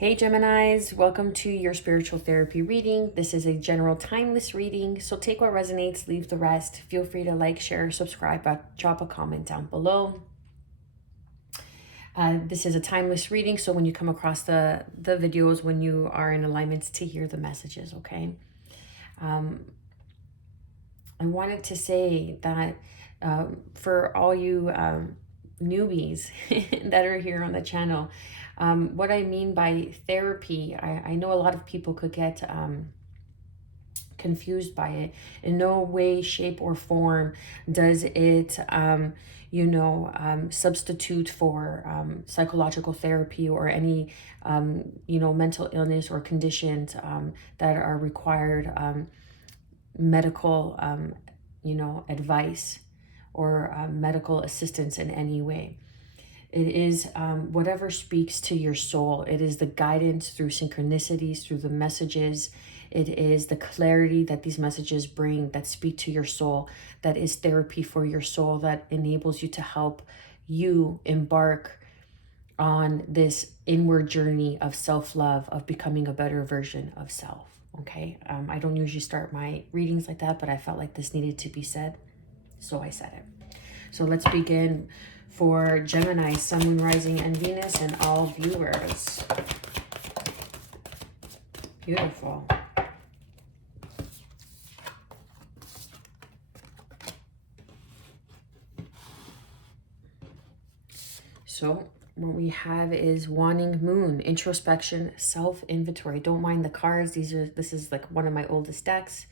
Hey Geminis, welcome to your spiritual therapy reading. This is a general timeless reading, so take what resonates, leave the rest. Feel free to like, share, subscribe, drop a comment down below. This is a timeless reading, so when you come across the videos, when you are in alignment to hear the messages, okay? I wanted to say that for all you newbies that are here on the channel, what I mean by therapy, I know a lot of people could get confused by it. In no way, shape, or form does it, substitute for psychological therapy or any, mental illness or conditions that are required medical, advice or medical assistance in any way. It is whatever speaks to your soul. It is the guidance through synchronicities, through the messages. It is the clarity that these messages bring that speak to your soul, that is therapy for your soul, that enables you to help you embark on this inward journey of self-love, of becoming a better version of self. Okay, I don't usually start my readings like that, but I felt like this needed to be said, so I said it. So let's begin for Gemini, Sun, Moon, Rising, and Venus, and all viewers. Beautiful. So what we have is Wanting Moon, introspection, self-inventory. Don't mind the cards. This is like one of my oldest decks.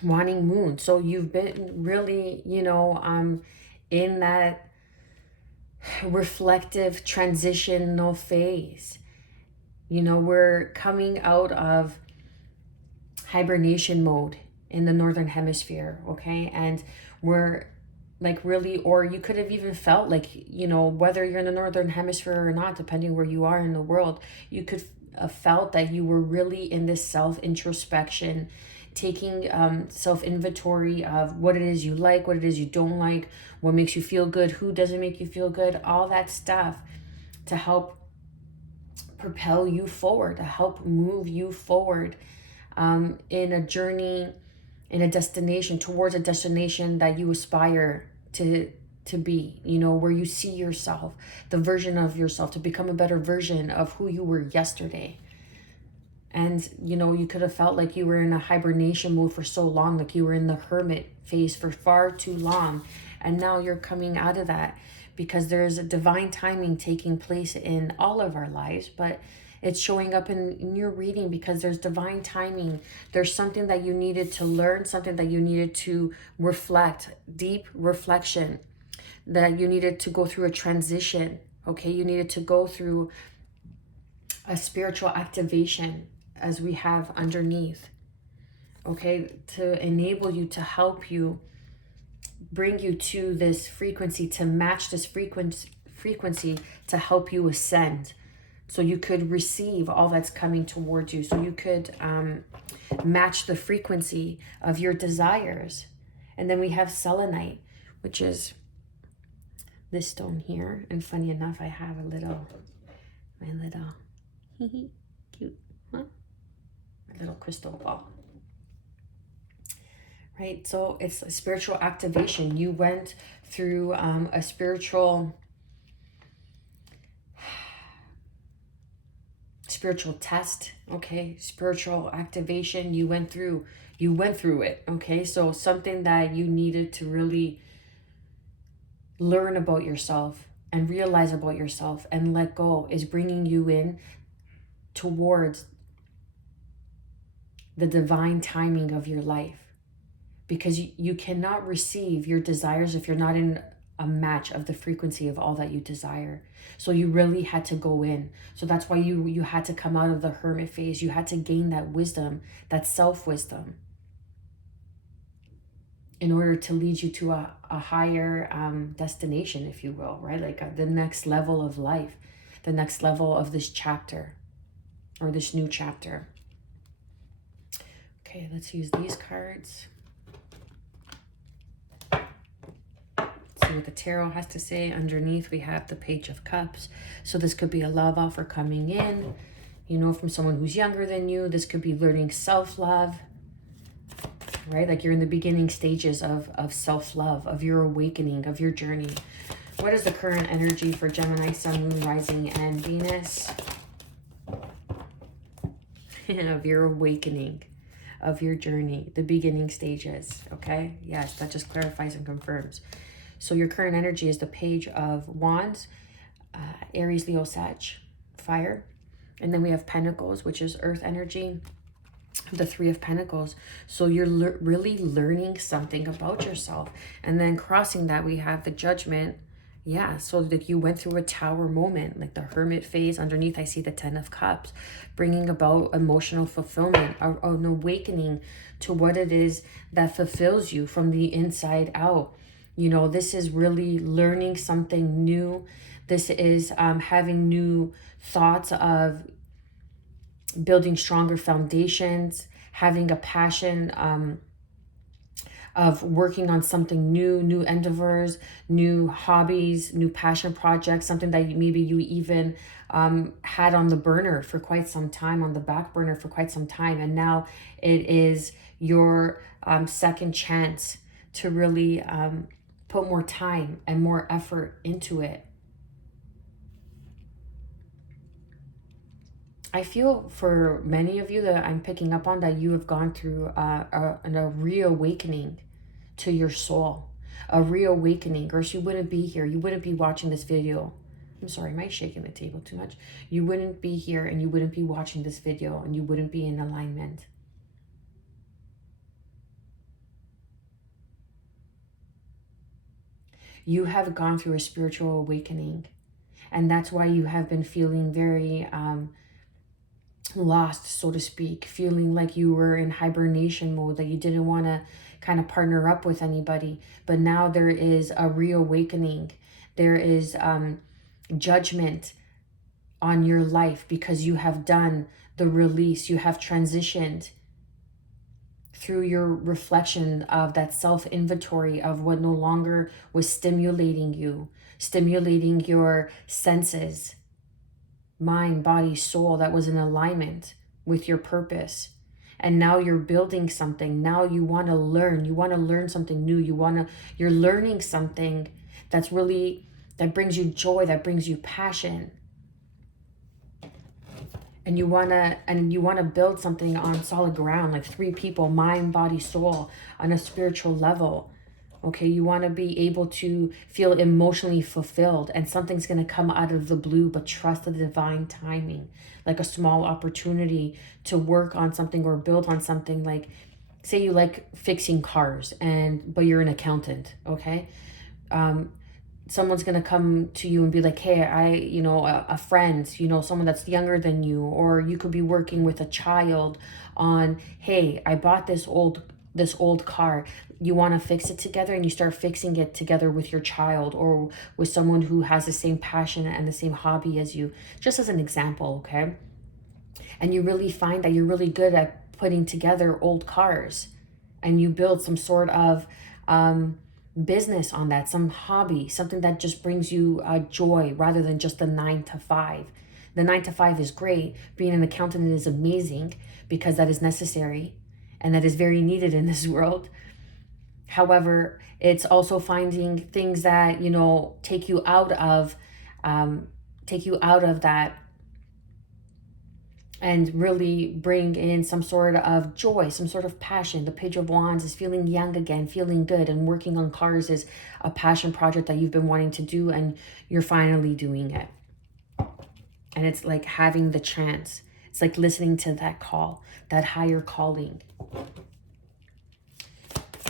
Wanting Moon. So you've been really, in that reflective transitional phase. We're coming out of hibernation mode in the Northern Hemisphere, okay? And we're like really, or you could have even felt like, whether you're in the Northern Hemisphere or not, depending where you are in the world, you could have felt that you were really in this self-introspection, taking self-inventory of what it is you like, what it is you don't like, what makes you feel good, who doesn't make you feel good, all that stuff to help propel you forward, to help move you forward in a journey, in a destination, towards a destination that you aspire to be, where you see yourself, the version of yourself, to become a better version of who you were yesterday. And, you could have felt like you were in a hibernation mode for so long, like you were in the hermit phase for far too long. And now you're coming out of that because there's a divine timing taking place in all of our lives, but it's showing up in your reading because there's divine timing. There's something that you needed to learn, something that you needed to reflect, deep reflection, that you needed to go through a transition, okay? You needed to go through a spiritual activation, as we have underneath, okay, to enable you, to help you, bring you to this frequency, to match this frequency to help you ascend, so you could receive all that's coming towards you, so you could match the frequency of your desires. And then we have selenite, which is this stone here. And funny enough, I have my little cute, huh? My little crystal ball. Right, so it's a spiritual activation. You went through a spiritual test, okay? Spiritual activation. You went through it, okay? So something that you needed to really learn about yourself and realize about yourself and let go is bringing you in towards the divine timing of your life, because you cannot receive your desires if you're not in a match of the frequency of all that you desire. So you really had to go in. So that's why you had to come out of the hermit phase. You had to gain that wisdom, that self-wisdom, in order to lead you to a higher destination, if you will, right? Like the next level of life, the next level of this chapter, or this new chapter. Okay, let's use these cards. see what the tarot has to say. Underneath, we have the Page of Cups. So this could be a love offer coming in, you know, from someone who's younger than you. This could be learning self-love, right? Like you're in the beginning stages of self-love, of your awakening, of your journey. What is the current energy for Gemini, Sun, Moon, Rising, and Venus? Of your awakening, of your journey, the beginning stages, okay? Yes, that just clarifies and confirms. So your current energy is the Page of Wands, Aries, Leo, Sag, fire. And then we have Pentacles, which is earth energy, the Three of Pentacles. So you're really learning something about yourself. And then crossing that, we have the Judgment. Yeah, so that you went through a Tower moment, like the Hermit phase. Underneath, I see the Ten of Cups, bringing about emotional fulfillment, an awakening to what it is that fulfills you from the inside out. You know, this is really learning something new. This is having new thoughts of building stronger foundations, having a passion of working on something new endeavors, new hobbies, new passion projects, something that maybe you even had on the burner for quite some time, on the back burner for quite some time. And now it is your second chance to really put more time and more effort into it. I feel for many of you that I'm picking up on that you have gone through a reawakening to your soul, a reawakening, or else you wouldn't be here. You wouldn't be watching this video. I'm sorry, am I shaking the table too much? You wouldn't be here and you wouldn't be watching this video and you wouldn't be in alignment. You have gone through a spiritual awakening, and that's why you have been feeling very lost, so to speak, feeling like you were in hibernation mode, that you didn't want to kind of partner up with anybody. But now there is a reawakening. There is judgment on your life because you have done the release. You have transitioned through your reflection of that self-inventory of what no longer was stimulating you, stimulating your senses, mind, body, soul, that was in alignment with your purpose. And now you're building something. Now you want to learn. You want to learn something new. You're learning something that's really, that brings you joy, that brings you passion. And you want to build something on solid ground, like three people, mind, body, soul, on a spiritual level. Okay, you want to be able to feel emotionally fulfilled, and something's going to come out of the blue, but trust the divine timing, like a small opportunity to work on something or build on something. Like, say you like fixing cars, but you're an accountant, okay? Someone's going to come to you and be like, hey, a friend, someone that's younger than you, or you could be working with a child on, hey, I bought this old car. You want to fix it together, and you start fixing it together with your child or with someone who has the same passion and the same hobby as you, just as an example, okay? And you really find that you're really good at putting together old cars, and you build some sort of business on that, some hobby, something that just brings you joy rather than just the 9 to 5. The 9 to 5 is great. Being an accountant is amazing because that is necessary and that is very needed in this world. However, it's also finding things that, take you out of that and really bring in some sort of joy, some sort of passion. The Page of Wands is feeling young again, feeling good, and working on cars is a passion project that you've been wanting to do, and you're finally doing it. And it's like having the chance. It's like listening to that call, that higher calling.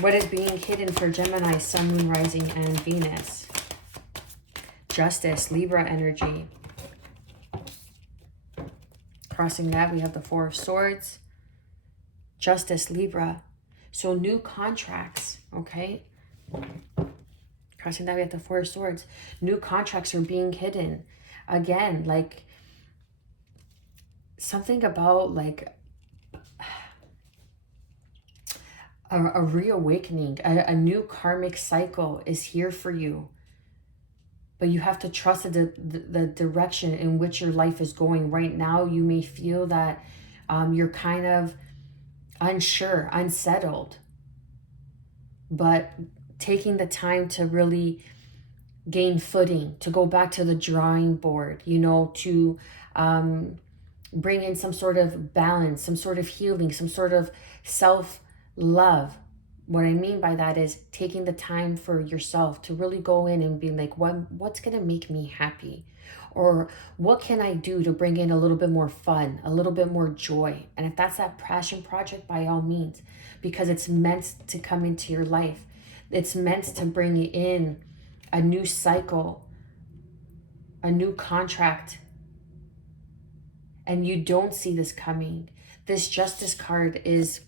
What is being hidden for Gemini, Sun, Moon, Rising, and Venus? Justice, Libra energy. Crossing that, we have the Four of Swords. Justice, Libra. So new contracts, okay? Crossing that, we have the Four of Swords. New contracts are being hidden. Again, like something about like a reawakening, a new karmic cycle is here for you. But you have to trust the direction in which your life is going. Right now, you may feel that you're kind of unsure, unsettled. But taking the time to really gain footing, to go back to the drawing board, you know, to bring in some sort of balance, some sort of healing, some sort of self-love. What I mean by that is taking the time for yourself to really go in and be like, what's going to make me happy? Or what can I do to bring in a little bit more fun, a little bit more joy? And if that's that passion project, by all means, because it's meant to come into your life. It's meant to bring in a new cycle, a new contract. And you don't see this coming. This Justice card is,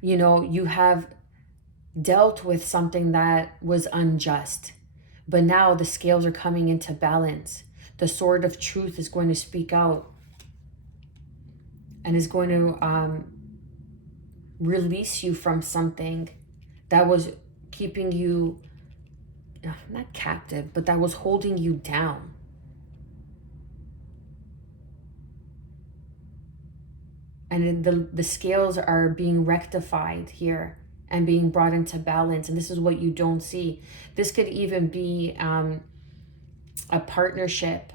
you know, you have dealt with something that was unjust, but now the scales are coming into balance. The sword of truth is going to speak out and is going to release you from something that was keeping you, not captive, but that was holding you down. And the scales are being rectified here and being brought into balance. And this is what you don't see. This could even be a partnership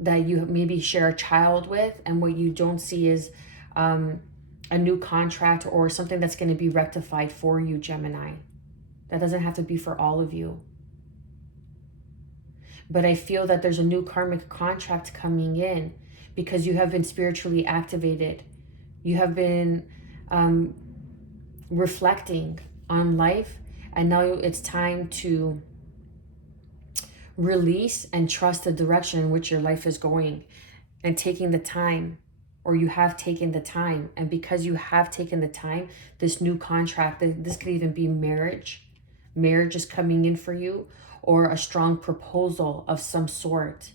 that you maybe share a child with, and what you don't see is a new contract or something that's going to be rectified for you, Gemini. That doesn't have to be for all of you. But I feel that there's a new karmic contract coming in because you have been spiritually activated. You have been reflecting on life, and now it's time to release and trust the direction in which your life is going, and taking the time, or you have taken the time. And because you have taken the time, this new contract, this could even be marriage. Marriage is coming in for you, or a strong proposal of some sort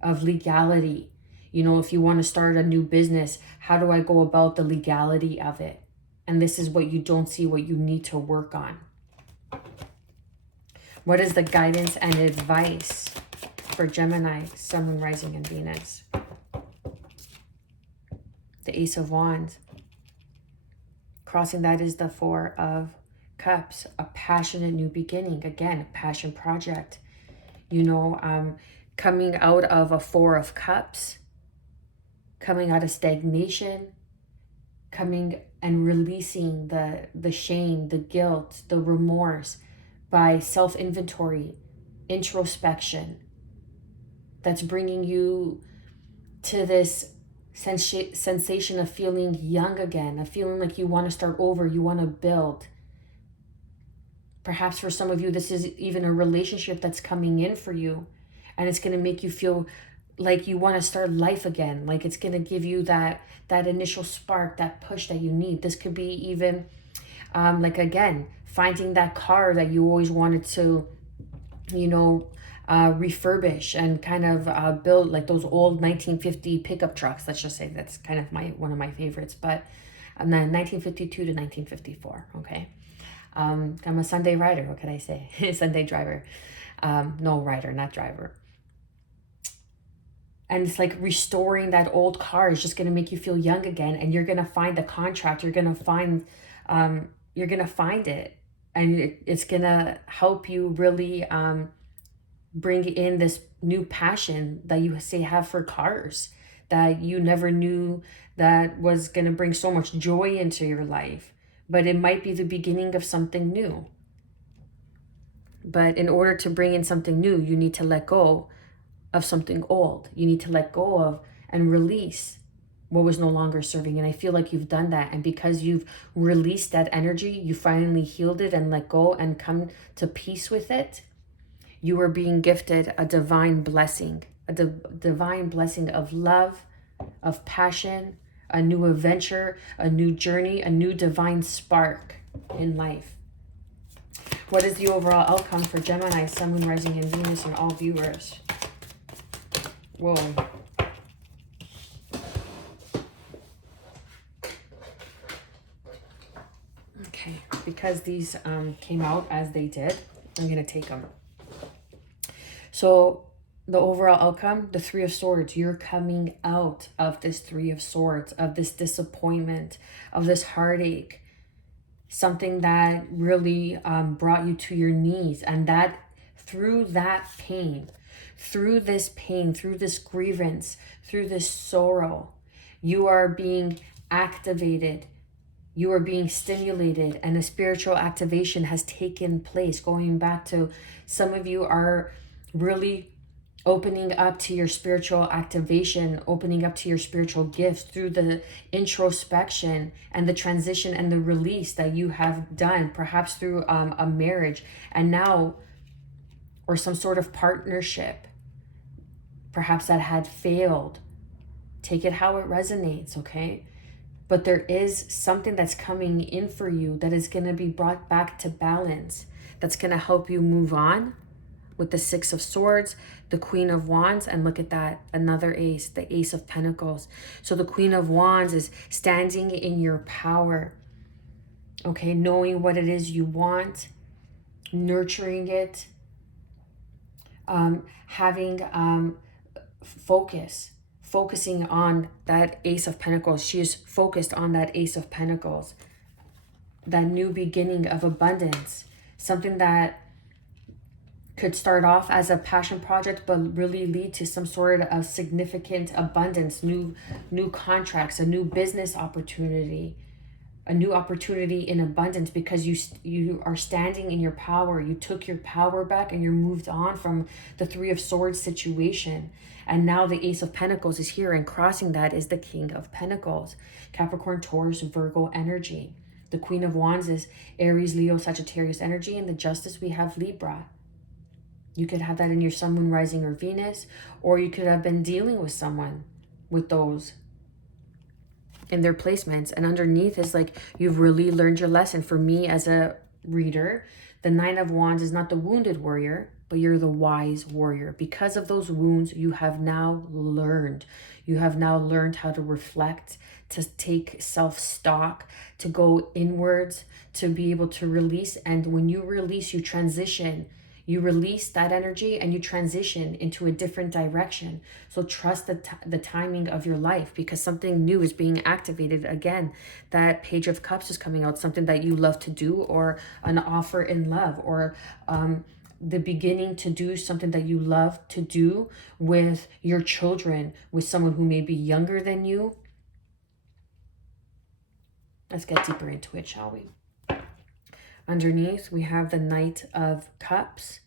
of legality. You know, if you want to start a new business, how do I go about the legality of it? And this is what you don't see, what you need to work on. What is the guidance and advice for Gemini, Sun, Moon, Rising, and Venus? The Ace of Wands. Crossing that is the Four of Cups, a passionate new beginning. Again, a passion project. You know, coming out of a Four of Cups, coming out of stagnation, coming and releasing the shame, the guilt, the remorse by self-inventory, introspection. That's bringing you to this sensation of feeling young again, of feeling like you want to start over, you want to build. Perhaps for some of you, this is even a relationship that's coming in for you, and it's going to make you feel like you want to start life again. Like it's going to give you that initial spark, that push that you need. This could be even like, again, finding that car that you always wanted to, you know, refurbish and kind of build, like those old 1950 pickup trucks. Let's just say that's kind of one of my favorites, but 1952 to 1954. Okay. I'm a Sunday rider. What can I say? Sunday driver. No, rider, not driver. And it's like restoring that old car is just going to make you feel young again. And you're going to find the contract. You're going to find it. And it's going to help you really bring in this new passion that you say have for cars, that you never knew that was going to bring so much joy into your life. But it might be the beginning of something new. But in order to bring in something new, you need to let go of something old. You need to let go of and release what was no longer serving. And I feel like you've done that. And because you've released that energy, you finally healed it and let go and come to peace with it. You are being gifted a divine blessing, a divine blessing of love, of passion, a new adventure, a new journey, a new divine spark in life. What is the overall outcome for Gemini, Sun, Moon, Rising, and Venus, and all viewers? Whoa. because these came out as they did, I'm going to take them. So the overall outcome, the Three of Swords, you're coming out of this Three of Swords, of this disappointment, of this heartache, something that really brought you to your knees. And that through that pain, through this pain, through this grievance, through this sorrow, you are being activated. You are being stimulated, and a spiritual activation has taken place. Going back to, some of you are really opening up to your spiritual activation, opening up to your spiritual gifts through the introspection and the transition and the release that you have done, perhaps through a marriage and now, or some sort of partnership, perhaps that had failed. Take it how it resonates, okay? But there is something that's coming in for you that is going to be brought back to balance, that's going to help you move on with the Six of Swords, the Queen of Wands, and look at that, another ace, the Ace of Pentacles. So the Queen of Wands is standing in your power, okay? Knowing what it is you want, nurturing it, having focusing on that Ace of Pentacles. She is focused on that Ace of Pentacles, that new beginning of abundance, something that could start off as a passion project but really lead to some sort of significant abundance, new contracts, a new business opportunity, a new opportunity in abundance, because you are standing in your power. You took your power back and you're moved on from the Three of Swords situation. And now the Ace of Pentacles is here, and crossing that is the King of Pentacles. Capricorn, Taurus, Virgo energy. The Queen of Wands is Aries, Leo, Sagittarius energy. And the Justice, we have Libra. You could have that in your Sun, Moon, Rising, or Venus, or you could have been dealing with someone with those in their placements. And underneath is like, you've really learned your lesson. For me as a reader, the Nine of Wands is not the wounded warrior, but you're the wise warrior. Because of those wounds, you have now learned. You have now learned how to reflect, to take self-stock, to go inwards, to be able to release. And when you release, you transition. You release that energy and you transition into a different direction. So trust the timing of your life, because something new is being activated. Again, that Page of Cups is coming out, something that you love to do, or an offer in love, or the beginning to do something that you love to do with your children, with someone who may be younger than you. Let's get deeper into it, shall we? Underneath, we have the Knight of Cups.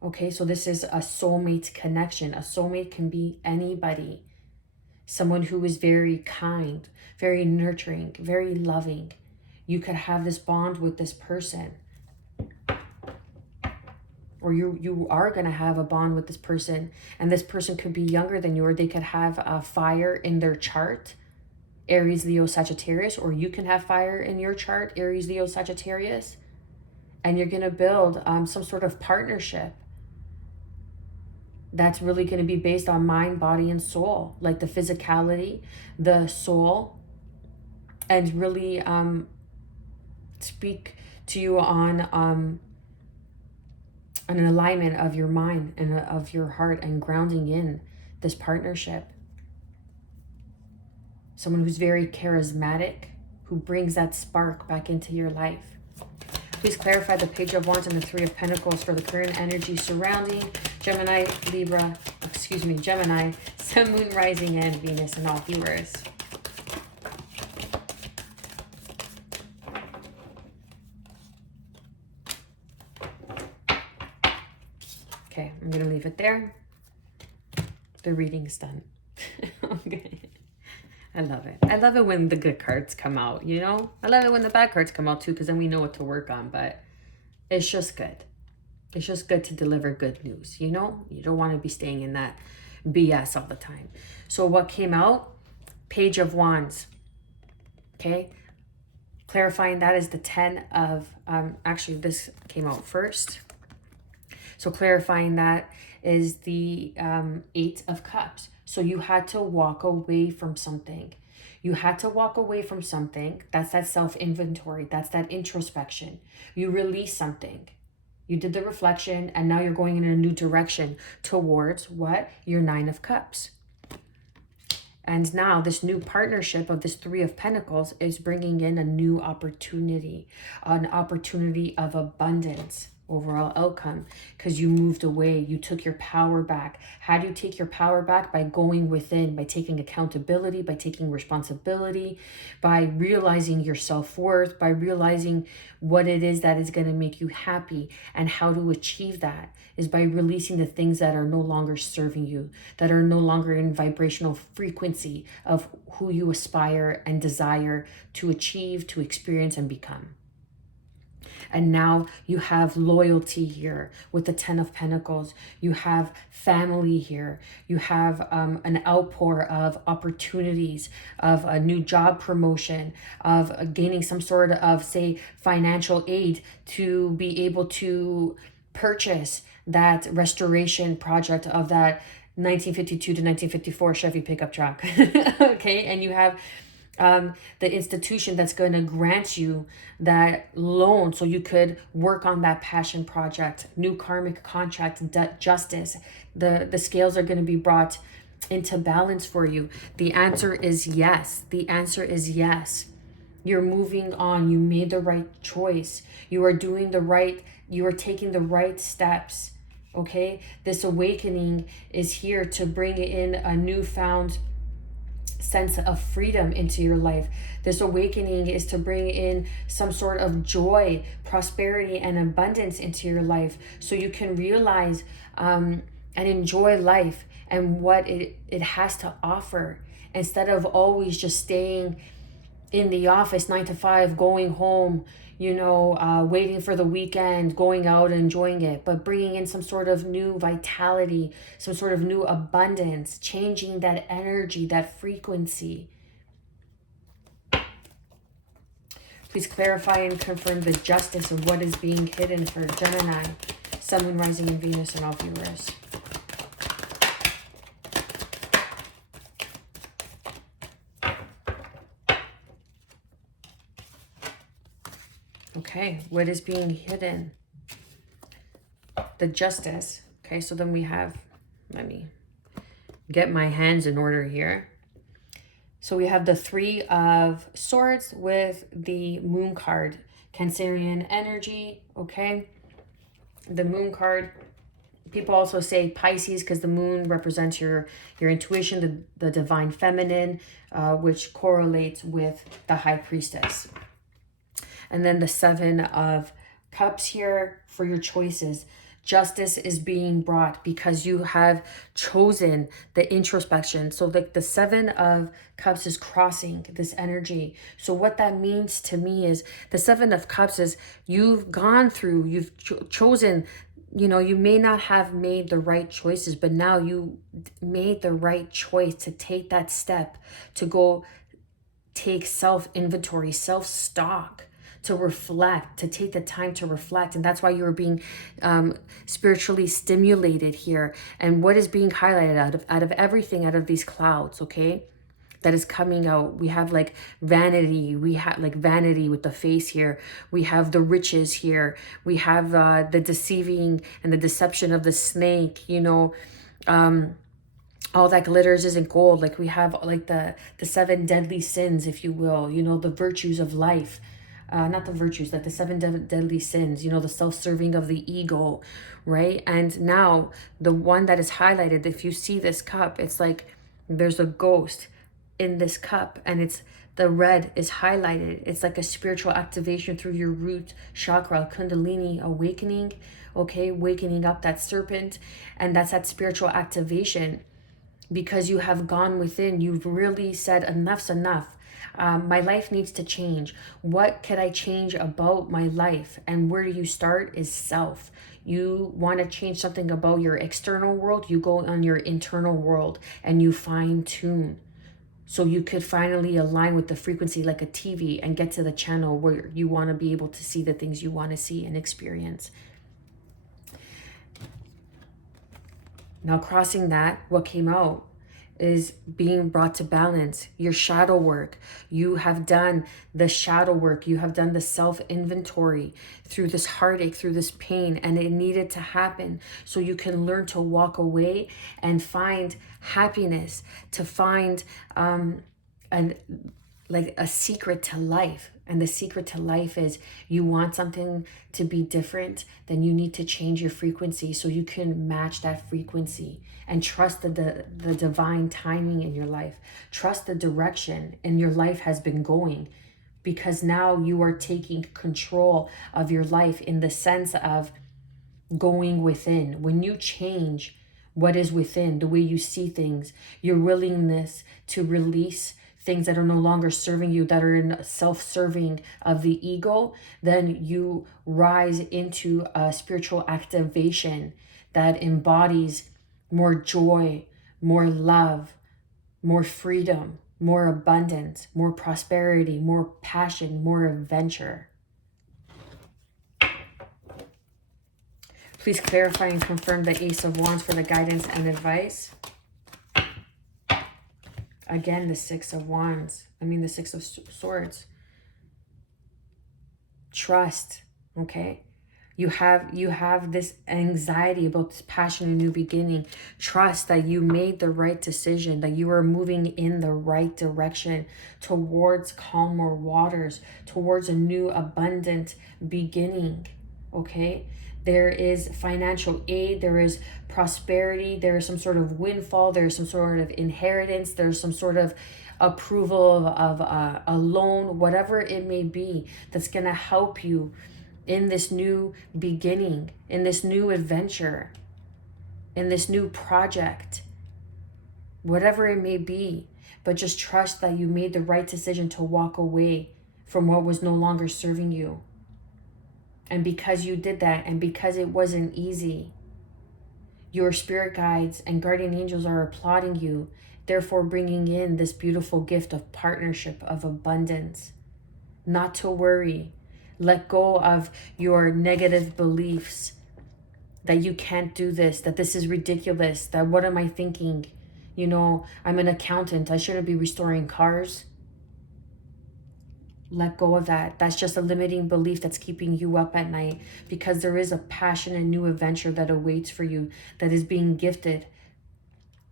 Okay, so this is a soulmate connection. A soulmate can be anybody. Someone who is very kind, very nurturing, very loving. You could have this bond with this person. Or you are going to have a bond with this person. And this person could be younger than you, or they could have a fire in their chart. Aries, Leo, Sagittarius. Or you can have fire in your chart, Aries, Leo, Sagittarius. And you're going to build some sort of partnership that's really going to be based on mind, body, and soul. Like the physicality, the soul. And really speak to you on an alignment of your mind and of your heart, and grounding in this partnership. Someone who's very charismatic, who brings that spark back into your life. Please clarify the Page of Wands and the Three of Pentacles for the current energy surrounding Gemini, Sun, Moon, Rising, and Venus, and all viewers. Okay, I'm going to leave it there. The reading's done. Okay. I love it. I love it when the good cards come out, you know? I love it when the bad cards come out too, because then we know what to work on. But it's just good. It's just good to deliver good news, you know? You don't want to be staying in that BS all the time. So what came out? Page of Wands. Okay? Clarifying that is the 10 of... actually, this came out first. So clarifying that is the 8 of Cups. So you had to walk away from something. You had to walk away from something. That's that self-inventory. That's that introspection. You release something. You did the reflection, and now you're going in a new direction towards what? Your Nine of Cups. And now this new partnership of this Three of Pentacles is bringing in a new opportunity, an opportunity of abundance, overall outcome, because you moved away, you took your power back. How do you take your power back? By going within, by taking accountability, by taking responsibility, by realizing your self-worth, by realizing what it is that is going to make you happy. And how to achieve that is by releasing the things that are no longer serving you, that are no longer in vibrational frequency of who you aspire and desire to achieve, to experience, and become. And now you have loyalty here with the Ten of Pentacles. You have family here. You have an outpour of opportunities, of a new job promotion, of gaining some sort of, say, financial aid to be able to purchase that restoration project of that 1952 to 1954 Chevy pickup truck. Okay, and you have the institution that's going to grant you that loan so you could work on that passion project, new karmic contract, justice. The scales are going to be brought into balance for you. The answer is yes. The answer is yes. You're moving on. You made the right choice. You are doing the right, you are taking the right steps. Okay? This awakening is here to bring in a newfound sense of freedom into your life. This awakening is to bring in some sort of joy, prosperity, and abundance into your life so you can realize and enjoy life and what it has to offer, instead of always just staying in the office 9 to 5, going home, waiting for the weekend, going out and enjoying it, but bringing in some sort of new vitality, some sort of new abundance, changing that energy, that frequency. Please clarify and confirm the justice of what is being hidden for Gemini, Sun, Moon, Rising, and Venus, and all viewers. Okay, what is being hidden? The justice. Okay, so then we have, let me get my hands in order here. So we have the Three of Swords with the Moon card, Cancerian energy, okay? The Moon card, people also say Pisces because the Moon represents your intuition, the divine feminine, which correlates with the High Priestess. And then the Seven of Cups here for your choices. Justice is being brought because you have chosen the introspection. So like the Seven of Cups is crossing this energy. So what that means to me is the Seven of Cups is you've gone through, you've chosen, you may not have made the right choices, but now you made the right choice to take that step, to go take self-inventory, self-stock, to reflect, to take the time to reflect. And that's why you are being spiritually stimulated here. And what is being highlighted out of everything, out of these clouds, okay, that is coming out? We have like vanity. We have like vanity with the face here. We have the riches here. We have the deceiving and the deception of the snake, all that glitters isn't gold. Like we have like the seven deadly sins, if you will, the virtues of life. Not the virtues, like the seven deadly sins, the self-serving of the ego, right? And now the one that is highlighted, if you see this cup, it's like there's a ghost in this cup, and it's the red is highlighted. It's like a spiritual activation through your root chakra, Kundalini awakening, okay? Wakening up that serpent, and that's that spiritual activation because you have gone within. You've really said enough's enough. My life needs to change. What could I change about my life? And where do you start is self. You want to change something about your external world, you go on your internal world and you fine tune. So you could finally align with the frequency like a TV and get to the channel where you want to be able to see the things you want to see and experience. Now crossing that, what came out is being brought to balance. Your shadow work. You have done the shadow work. You have done the self-inventory through this heartache, through this pain, and it needed to happen so you can learn to walk away and find happiness, to find like a secret to life. And the secret to life is you want something to be different, then you need to change your frequency so you can match that frequency, and trust the divine timing in your life. Trust the direction in your life has been going, because now you are taking control of your life in the sense of going within. When you change what is within, the way you see things, your willingness to release things that are no longer serving you, that are in self-serving of the ego, then you rise into a spiritual activation that embodies more joy, more love, more freedom, more abundance, more prosperity, more passion, more adventure. Please clarify and confirm the Ace of Wands for the guidance and advice. Again, the Six of Wands. The Six of Swords. Trust, okay? You have this anxiety about this passion and new beginning. Trust that you made the right decision, that you are moving in the right direction towards calmer waters, towards a new abundant beginning, okay? There is financial aid, there is prosperity, there is some sort of windfall, there's some sort of inheritance, there's some sort of approval of a loan, whatever it may be, that's going to help you in this new beginning, in this new adventure, in this new project, whatever it may be. But just trust that you made the right decision to walk away from what was no longer serving you. And because you did that, and because it wasn't easy, your spirit guides and guardian angels are applauding you, therefore bringing in this beautiful gift of partnership, of abundance. Not to worry. Let go of your negative beliefs that you can't do this, that this is ridiculous, that what am I thinking? I'm an accountant, I shouldn't be restoring cars. Let go of that. That's just a limiting belief that's keeping you up at night, because there is a passion and new adventure that awaits for you, that is being gifted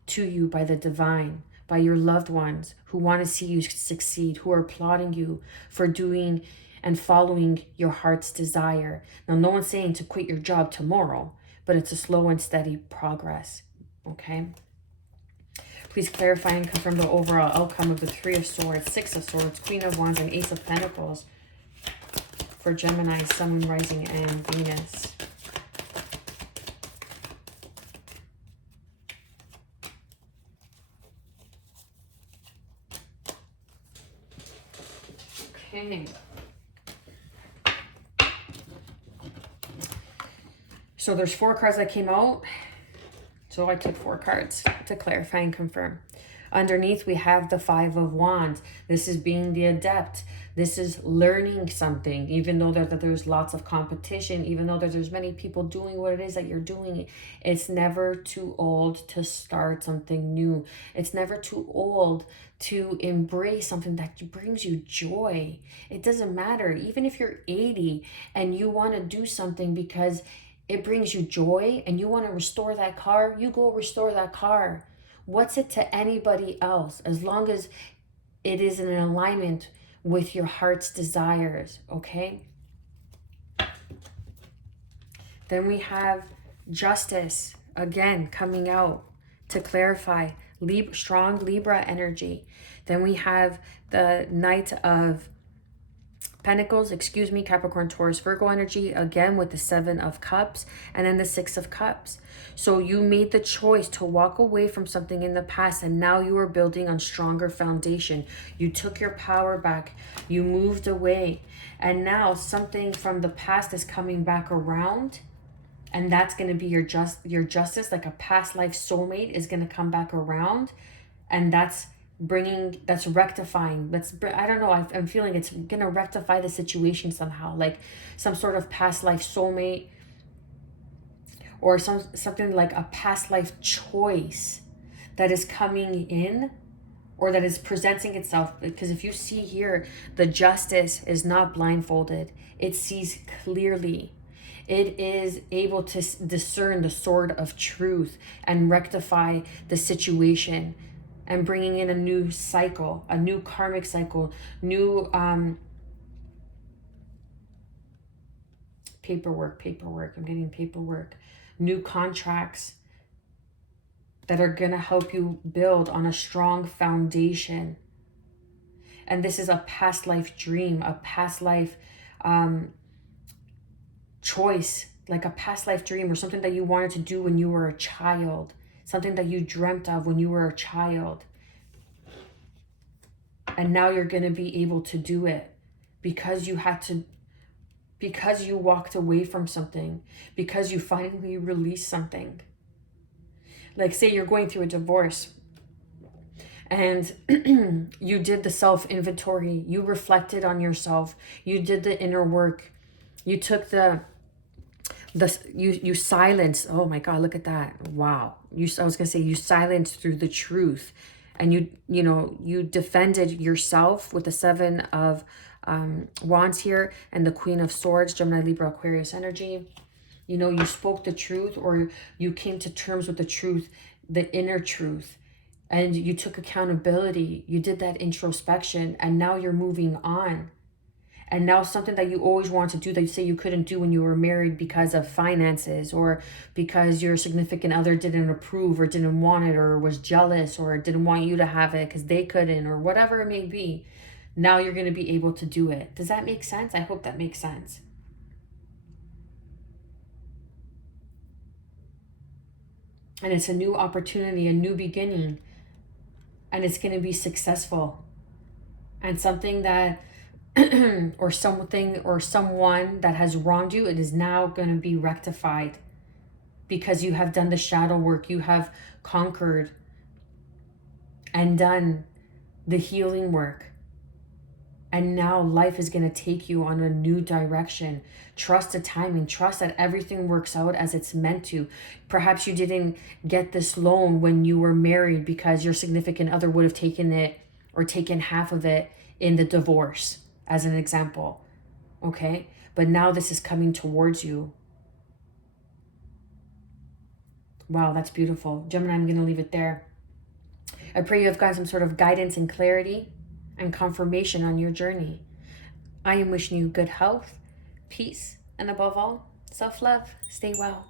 to you by the divine, by your loved ones who want to see you succeed, who are applauding you for doing and following your heart's desire. Now, no one's saying to quit your job tomorrow, but it's a slow and steady progress, okay? Please clarify and confirm the overall outcome of the Three of Swords, Six of Swords, Queen of Wands, and Ace of Pentacles for Gemini, Sun, Moon, Rising, and Venus. Okay. So there's 4 cards that came out. So I took 4 cards to clarify and confirm. Underneath, we have the Five of Wands. This is being the adept. This is learning something, even though there's lots of competition, even though there's many people doing what it is that you're doing. It's never too old to start something new. It's never too old to embrace something that brings you joy. It doesn't matter. Even if you're 80 and you want to do something because it brings you joy and you want to restore that car, you go restore that car. What's it to anybody else? As long as it is in alignment with your heart's desires, okay? Then we have Justice, again, coming out to clarify. Strong Libra energy. Then we have the Knight of Pentacles, Capricorn, Taurus, Virgo energy, again with the Seven of Cups, and then the Six of Cups. So you made the choice to walk away from something in the past, and now you are building on stronger foundation. You took your power back, you moved away, and now something from the past is coming back around, and that's going to be your justice, like a past life soulmate is going to come back around, and that's rectifying. I don't know, I'm feeling it's gonna rectify the situation somehow, like some sort of past life soulmate, or something like a past life choice that is coming in or that is presenting itself. Because if you see here, the justice is not blindfolded. It sees clearly. It is able to discern the sword of truth and rectify the situation and bringing in a new cycle, a new karmic cycle, new paperwork. I'm getting paperwork, new contracts that are going to help you build on a strong foundation. And this is a past life dream, a past life choice, like a past life dream or something that you wanted to do when you were a child, something that you dreamt of when you were a child. And now you're going to be able to do it because you walked away from something, because you finally released something. Like say you're going through a divorce and you did the self-inventory, you reflected on yourself, you did the inner work, you took you silenced, oh my God, look at that. Wow. I was gonna say you silenced through the truth, and you defended yourself with the 7 of Wands here and the Queen of Swords, Gemini, Libra, Aquarius energy. You spoke the truth, or you came to terms with the truth, the inner truth, and you took accountability. You did that introspection, and now you're moving on. And now something that you always want to do that you say you couldn't do when you were married because of finances, or because your significant other didn't approve or didn't want it, or was jealous or didn't want you to have it because they couldn't, or whatever it may be. Now you're going to be able to do it. Does that make sense? I hope that makes sense. And it's a new opportunity, a new beginning. And it's going to be successful. And something that, or something or someone that has wronged you, it is now going to be rectified. Because you have done the shadow work. You have conquered and done the healing work. And now life is going to take you on a new direction. Trust the timing. Trust that everything works out as it's meant to. Perhaps you didn't get this loan when you were married because your significant other would have taken it, or taken half of it in the divorce, as an example. Okay? But now this is coming towards you. Wow, that's beautiful. Gemini, I'm going to leave it there. I pray you have gotten some sort of guidance and clarity and confirmation on your journey. I am wishing you good health, peace, and above all, self-love. Stay well.